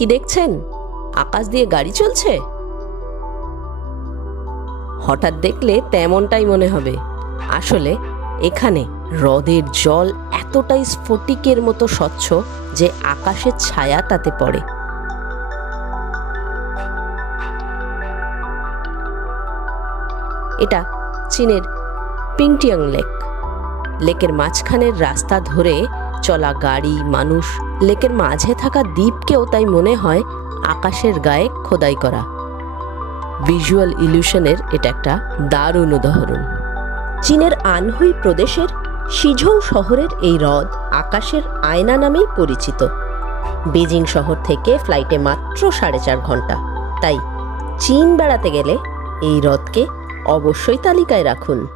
কি দেখছেন? আকাশ দিয়ে গাড়ি চলছে? হঠাৎ দেখলে তেমনটাই মনে হবে। আসলে এখানে হ্রদের জল এতটাই স্ফটিকের মতো স্বচ্ছ যে আকাশের ছায়া তাতে পড়ে। এটা চীনের পিংটিয়াং লেক। লেকের মাঝখানের রাস্তা ধরে চলা গাড়ি, মানুষ, লেকের মাঝে থাকা দ্বীপকেও তাই মনে হয় আকাশের গায়ে খোদাই করা। ভিজুয়াল ইলিউশনের এটা একটা দারুণ উদাহরণ। চীনের আনহুই প্রদেশের সিঝৌ শহরের এই হ্রদ আকাশের আয়না নামেই পরিচিত। বেজিং শহর থেকে ফ্লাইটে মাত্র 4.5 ঘন্টা। তাই চীন বেড়াতে গেলে এই হ্রদকে অবশ্যই তালিকায় রাখুন।